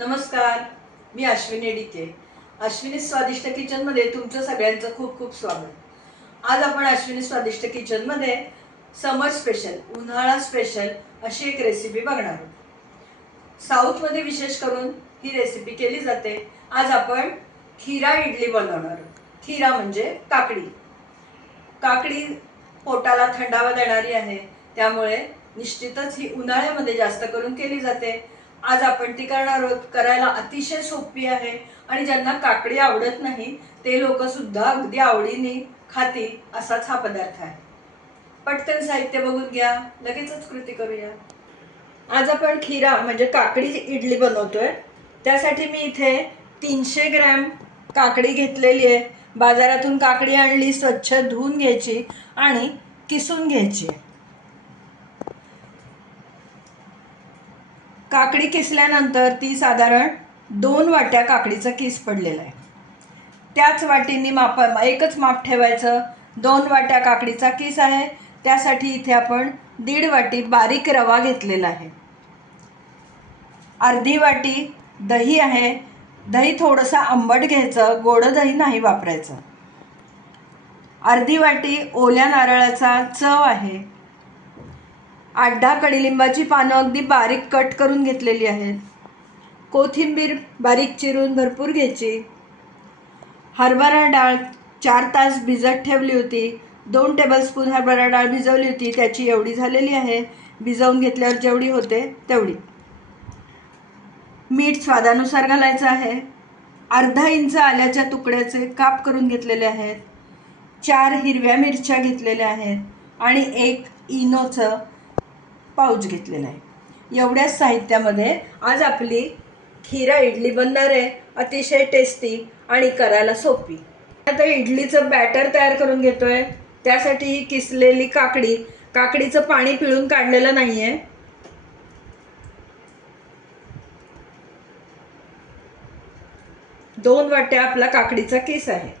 नमस्कार, मी अश्विनी डिके. अश्विनी स्वादिष्ट किचनमध्ये तुमचं सगळ्यांचं खूप खूप स्वागत. आज आपण अश्विनी स्वादिष्ट किचनमध्ये समर स्पेशल, उन्हाळा स्पेशल अशी एक रेसिपी बघणार आहोत. साऊथमध्ये विशेष करून ही रेसिपी केली जाते. आज आपण खीरा इडली बनवणार आहोत. खीरा म्हणजे काकडी. काकडी पोटाला थंडावा देणारी आहे, त्यामुळे निश्चितच ही उन्हाळ्यामध्ये जास्त करून केली जाते. आज आपण ती करणार आहोत. करायला अतिशय सोपी आहे आणि ज्यांना काकडी आवडत नाही ते लोक सुद्धा अगदी आवडीने खातील असाच हा पदार्थ आहे. पटकन साहित्य बघून घ्या, लगेचच कृती करूया. आज आपण खीरा म्हणजे काकडी इडली बनवतोय. त्यासाठी मी इथे 300 ग्रॅम काकडी घेतलेली आहे. बाजारातून काकडी आणली, स्वच्छ धुवून घ्यायची आणि किसून घ्यायची. काकडी किसल्यानंतर ती साधारण 2 वाट्या काकडीचा किस पडलेला आहे. त्याच वाटींनी एकच माप ठेवायचं. 2 वाट्या काकडीचा किस आहे, त्यासाठी इथे आपण 1.5 वाटी बारीक रवा घेतलेला आहे. अर्धी वाटी दही आहे. दही थोडंसं आंबट घ्यायचं, गोड दही नाही वापरायचं. अर्धी वाटी ओल्या नारळाचा चव आहे. 8-10 कडीलिंबाची पानं अगदी बारीक कट करून घेतलेली आहेत. कोथिंबीर बारीक चिरून भरपूर घ्यायची. हरभरा डाळ 4 तास भिजत ठेवली होती. 2 टेबलस्पून हरभरा डाळ भिजवली होती, त्याची एवढी झालेली आहे. भिजवून घेतल्यावर जेवढी होते तेवढी. मीठ स्वादानुसार घालायचं आहे. अर्धा इंच आल्याच्या तुकड्याचे काप करून घेतलेले आहेत. 4 हिरव्या मिरच्या घेतलेल्या आहेत आणि 1 इनोचं पाऊच घेतलेला आहे. एवढ्याच साहित्यामध्ये आज आपली खीरा इडली बनणार आहे. अतिशय टेस्टी आणि करायला सोपी. आता इडलीचं बॅटर तयार करून घेतोय. त्यासाठी ही किसलेली काकडीचं पाणी पिळून काढलेलं नाहीये. दोन वाट्या आपला काकडीचा किस आहे.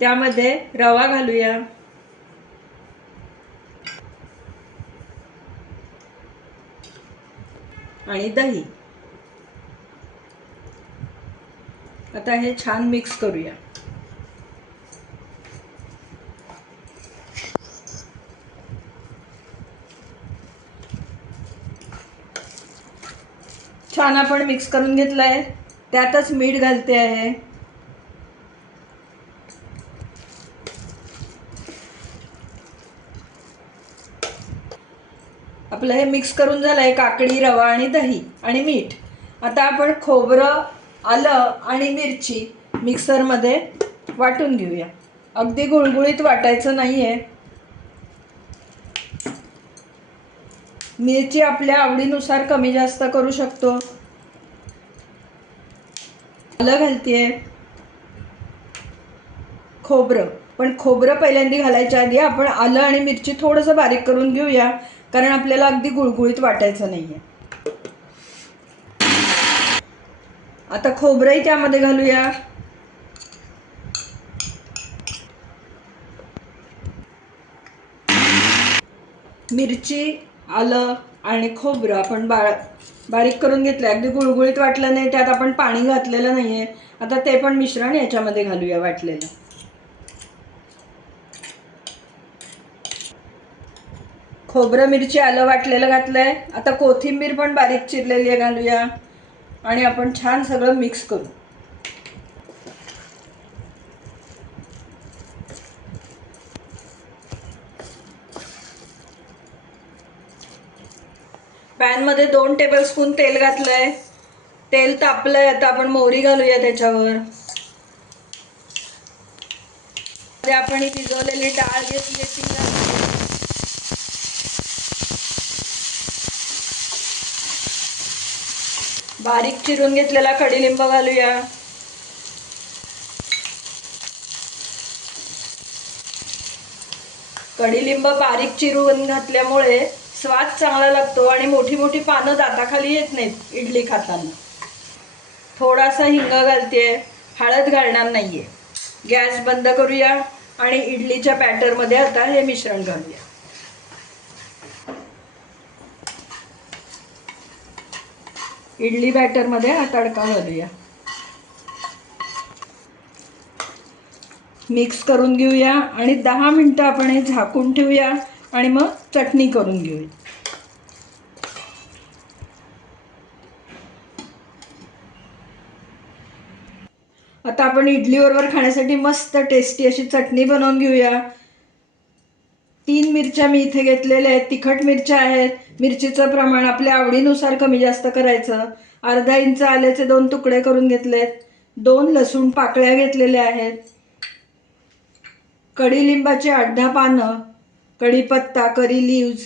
त्यामध्ये रवा घालूया. आणि दही. आता हे छान मिक्स करूया. छान आपण मिक्स करून घेतलंय. त्यातच मीठ घालते आहे. आपलं हे मिक्स करून झालंय. काकडी, रवा आणि दही आणि मीठ. आता आपण खोबरं, आलं आणि मिरची मिक्सरमध्ये वाटून घेऊया. अगदी गुळगुळीत वाटायचं नाहीये. मिरची आपल्या आवडीनुसार कमी जास्त करू शकतो. आलं घालतेय. खोबरं पहिल्यांदा घालायच्या आधी आपण आलं आणि मिरची थोडंसं बारीक करून घेऊया, कारण आपल्याला अगदी गुळगुळीत वाटायचं नाहीये. आता खोबरंही त्यामध्ये घालूया. मिरची, आलं आणि खोबरं आपण बारीक करून घेतलं. अगदी गुळगुळीत वाटलं नाही, त्यात आपण पाणी घातलेलं नाहीये. आता ते पण मिश्रण याच्यामध्ये घालूया वाटलेलं. खोबरं, मिरची, आलं वाटलेलं घातलंय. आता कोथिंबीर पण बारीक चिरलेली घालूया आणि आपण छान सगळं मिक्स करू. पॅनमध्ये 2 टेबलस्पून तेल घातलंय. तेल तापलंय. आता आपण मोहरी घालूया त्याच्यावर. आपण ही भिजवलेली डाळ घेतली ती घालूया. बारीक चिरून घेतलेला कडीलिंब घालूया. कडीलिंब बारीक चिरून घातल्यामुळे स्वाद चांगला लागतो आणि मोठी मोठी पानं दाताखाली येत नाहीत इडली खाताना. थोडासा हिंग घालते. हळद घालणार नाहीये. गॅस बंद करूया आणि इडलीच्या बॅटरमध्ये आता हे मिश्रण घालूया. इडली बॅटरमध्ये हा तडका घालूया. मिक्स करून घेऊया आणि 10 मिनिटं आपण हे झाकून ठेवूया आणि मग चटणी करून घेऊया. आता आपण इडली बरोबर खाण्यासाठी मस्त टेस्टी अशी चटणी बनवून घेऊया. 3 मिरच्या मी इथे घेतलेल्या आहेत. तिखट मिरच्या आहेत. मिरचीचं प्रमाण आपल्या आवडीनुसार कमी जास्त करायचं. अर्धा इंच आल्याचे 2 तुकडे करून घेतलेत. 2 लसूण पाकळ्या घेतलेल्या आहेत. कडीलिंबाची 8-10 पानं, कढीपत्ता, करी लीव्ज,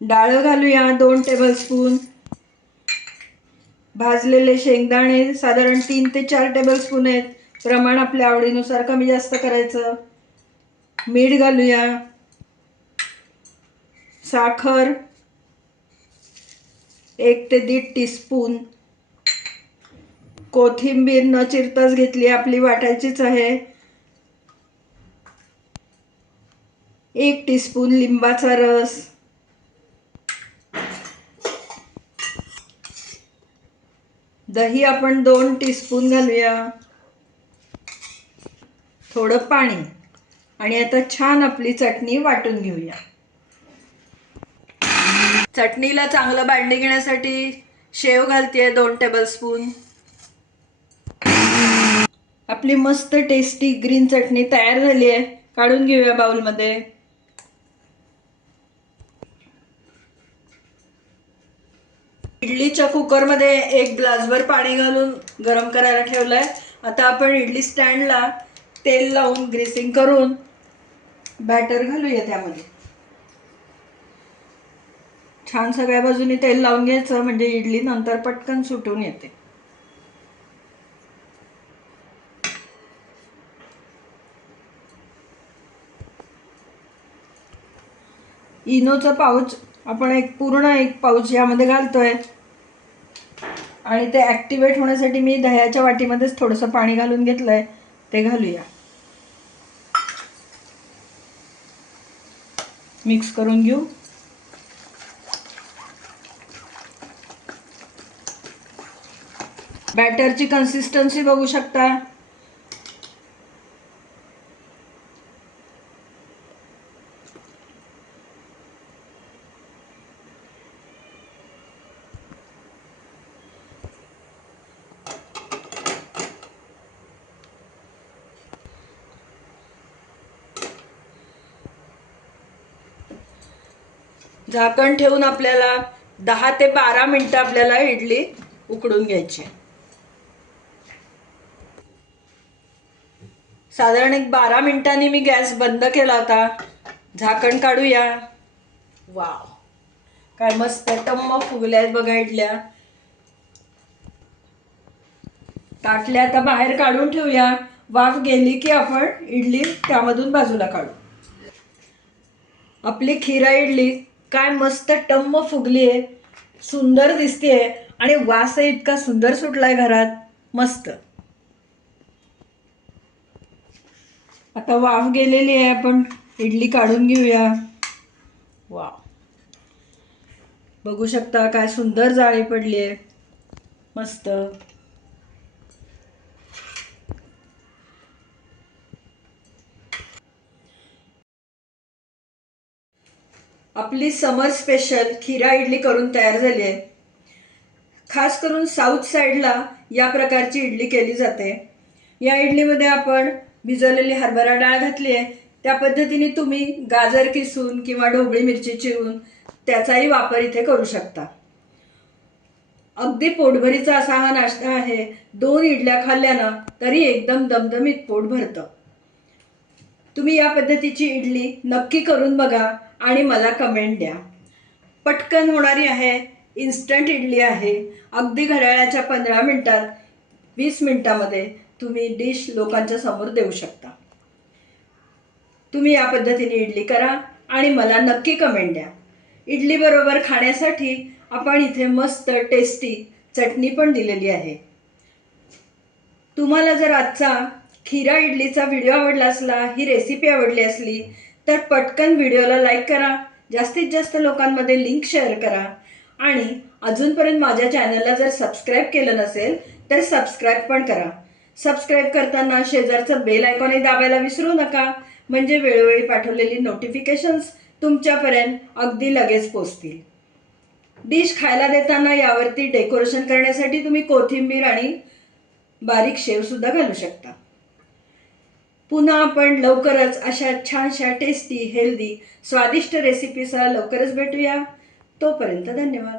डाळ घालूया 2 टेबलस्पून, भाजलेले शेंगदाणे साधारण 3 ते 4 टेबलस्पून आहेत. प्रमाण आपल्या आवडीनुसार कमी जास्त करायचं. मीठ घालूया, साखर 1 ते 1.5 टीस्पून, कोथिंबीर न चिरताच घेतली, आपली वाटायचीच आहे. 1 टीस्पून लिंबाचा रस, दही आपण 2 टीस्पून घालूया, थोडं पाणी आणि आता छान आपली चटणी वाटून घेऊया. चटणीला चांगलं बाइंडिंग येण्यासाठी शेव घालतेय 2 टेबलस्पून. आपली मस्त टेस्टी ग्रीन चटणी तयार झाली आहे. काढून घेऊया बाउलमध्ये. इडलीच्या कुकरमध्ये 1 ग्लासभर पाणी घालून गरम करायला ठेवलंय. आता आपण इडली स्टँडला तेल लावून ग्रीसिंग करून बॅटर घालूया त्यामध्ये. छान सगळ्या बाजूनी तेल लावून घ्यायचं म्हणजे इडली नंतर पटकन सुटून येते. इनोचं पाऊच आपण पूर्ण एक पाऊच यामध्ये घालतोय आणि ते ॲक्टिवेट होण्यासाठी मी दह्याच्या वाटीमध्येच थोडंसं पाणी घालून घेतलंय, ते घालूया. मिक्स करून घेऊ. बॅटरची कन्सिस्टन्सी बघू शकता. झाकण ठेवून आपल्याला 10 ते 12 मिनिटं आपल्याला इडली उकडून घ्यायची. साधारण 12 मिनिटांनी मी गॅस बंद केला होता. झाकण काढूया. वाव, काय मस्त टम्म फुगल्या आहेत बघा इडल्या. ताटल्या आता बाहेर काढून ठेवूया. वाफ गेली की आपण इडली त्यामधून बाजूला काढू. आपली खिरा इडली काय मस्त टम्म फुगली आहे, सुंदर दिसतेय आणि वासही इतका सुंदर सुटलाय घरात. मस्त. आता वाफ गेलेली आहे, आपण इडली काढून घेऊया. वाव, बघू शकता काय सुंदर जाळी पडली आहे. मस्त. आपली समर स्पेशल खिरा इडली करून तयार झाली आहे. खास करून साऊथ साईडला या प्रकारची इडली केली जाते. या इडलीमध्ये आपण भिजवलेली हरभरा डाळ घातली आहे. त्या पद्धतीने तुम्ही गाजर किसून किंवा ढोबळी मिरची चिरून त्याचाही वापर इथे करू शकता. अगदी पोटभरीचा असा हा नाश्ता आहे. 2 इडल्या खाल्ल्यानं तरी एकदम दमदमीत पोट भरतं. तुम्ही या पद्धतीची इडली नक्की करून बघा आणि मला कमेंट द्या. पटकन होणारी आहे, इन्स्टंट इडली आहे. अगदी घड्याळाच्या 15 मिनिटात 20 मिनिटामध्ये तुम्ही डिश लोकांच्या समोर देऊ शकता. तुम्ही या पद्धतीने इडली करा आणि मला नक्की कमेंट द्या. इडली बरोबर खाण्यासाठी आपण इथे मस्त टेस्टी चटणी पण दिलेली आहे. तुम्हाला जर आजचा खिरा इडलीचा व्हिडिओ आवडला असला, ही रेसिपी आवडली असली तर पटकन व्हिडिओला लाईक करा, जास्तीत जास्त लोकांमध्ये लिंक शेअर करा आणि अजूनपर्यंत माझ्या चॅनलला जर सबस्क्राईब केलं नसेल तर सबस्क्राईब पण करा. सबस्क्राईब करताना शेजारचं बेल आयकॉनही दाबायला विसरू नका, म्हणजे वेळोवेळी पाठवलेली नोटिफिकेशन्स तुमच्यापर्यंत अगदी लगेच पोचतील. डिश खायला देताना यावरती डेकोरेशन करण्यासाठी तुम्ही कोथिंबीर आणि बारीक शेवसुद्धा घालू शकता. पुन्हा आपण लवकरच अशा छानशा टेस्टी हेल्दी स्वादिष्ट रेसिपीसह लवकरच भेटूया. तोपर्यंत धन्यवाद.